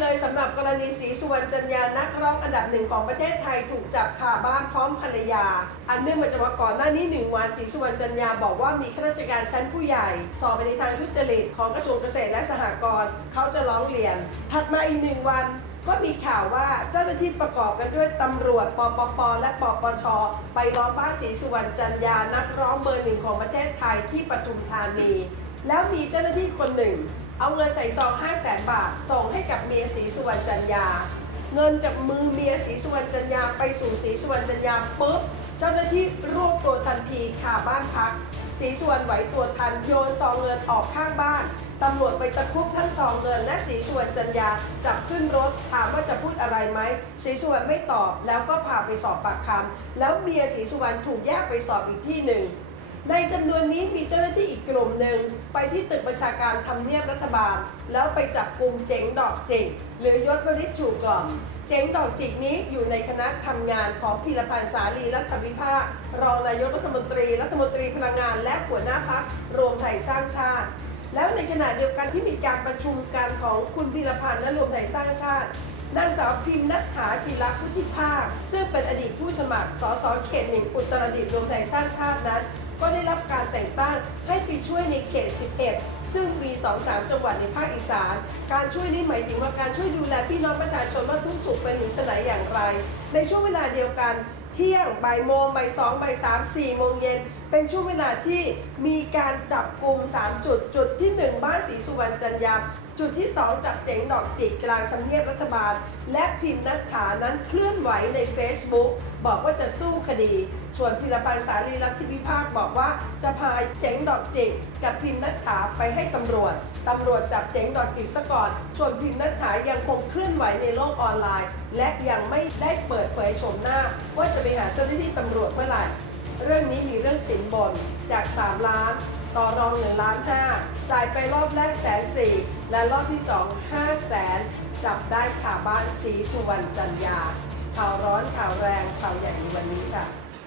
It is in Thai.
เลยสำหรับกรณีศรีสุวรรณจันยานักร้องอันดับหนึ่งของประเทศไทยถูกจับคาบ้านพร้อมภรรยา อันเนื่องมาจากว่าก่อนหน้านี้หนึ่งวันศรีสุวรรณจันยาบอกว่ามีข้าราชการชั้นผู้ใหญ่ สอบไปในทางทุจริตของกระทรวงเกษตรและสหกรณ์เขาจะร้องเรียน ถัดมาอีกหนึ่งวันก็มีข่าวว่าเจ้าหน้าที่ประกอบกันด้วยตำรวจ ปปป และปปช ไปล้อมบ้านศรีสุวรรณจันยานักร้องเบอร์หนึ่งของประเทศไทยที่ปทุมธานี แล้วมีเจ้าหน้าที่คนหนึ่ง เอาเงินใส่ซอง5 0 0แสนบาท ส่งให้กับเมียศรีสุวรรณจันยา เงินจากมือเมียศรีสุวรรณจันยาไปสู่ศรีสุวรรณจันยาปุ๊บ เจ้าหน้าที่รวบตัวทันทีคาบ้านพักศรีสุวรรณไหวตัวทันโยนซองเงินออกข้างบ้านตำรวจไปตะคุบทั้งซองเงินและศรีสุวรรณจันยาจับขึ้นรถถามว่าจะพูดอะไรไหมศรีสุวรรณไม่ตอบ แล้วก็พาไปสอบปากคำแล้วเมียศรีสุวรรณถูกแยกไปสอบอีกที่หนึ่ง ในจำนวนนี้มีเจ้าหน้าที่อีกกลุ่มหนึ่งไปที่ตึกประชาการทำเนียบรัฐบาล แล้วไปจับกลุ่มเจ๋งดอกจิกหรือยศวริศชูกล่อม เจ๋งดอกจิกนี้อยู่ในคณะทำงานของพีรพันธ์สาลีรัฐวิภาครองนายกรัฐมนตรี รัฐมนตรีพลังงาน และหัวหน้าพักรวมไทยสร้างชาติ แล้วในขณะเดียวกันที่มีการประชุมกันของคุณพีรพันธ์และรวมไทยสร้างชาตินางสาวพิมพ์นัทธาจิรักพุทธิภาค ซึ่งเป็นอดีตผู้สมัคร สสเขตหนึ่งอุตรดิตถ์รวมไทยสร้างชาตินั้น ก็ได้รับการแต่งตั้งให้ไปช่วยในเขต 11 ซึ่งมี 2-3 จังหวัดในภาคอีสาน การช่วยนี้หมายถึงว่าการช่วยดูแลพี่น้องประชาชนว่าทุกสุขเป็นหรือสนายอย่างไร ในช่วงเวลาเดียวกัน เที่ยงบ่ายโมงบ่ายสองบ่ายสามสี่โมงเย็น เป็นช่วงเวลาที่มีการจับกลุ่ม 3 จุด จุดที่ 1 บ้านศรีสุวรรณจันยา จุดที่ 2 จับเจ๋งดอกจิกกลางทำเนียบรัฐบาล และพิมพ์นัทธานั้นเคลื่อนไหวใน Facebook บอกว่าจะสู้คดี ส่วนพิรพันธ์สารีรัฐพิพากษ์บอกว่า จะพาเจ๋งดอกจิกกับพิมพ์นัทธาไปให้ตำรวจ ตำรวจจับเจ๋งดอกจิกซะก่อน ส่วนพิมพ์นัทธายังคงเคลื่อนไหวในโลกออนไลน์ และยังไม่ได้เปิดเผยโฉมหน้าว่าจะไปหาเจ้าหน้าที่ตำรวจเมื่อไหร่ เรื่องนี้มีเรื่องสินบนจาก 3 ล้าน ต่อรองหนึ่งล้านห้าจ่ายไปรอบแรกแสนสี่และรอบที่สองห้าแสนจับได้ขาบ้านสีสุวรรณจันยาข่าวร้อนข่าวแรงข่าวใหญ่ในวันนี้ค่ะ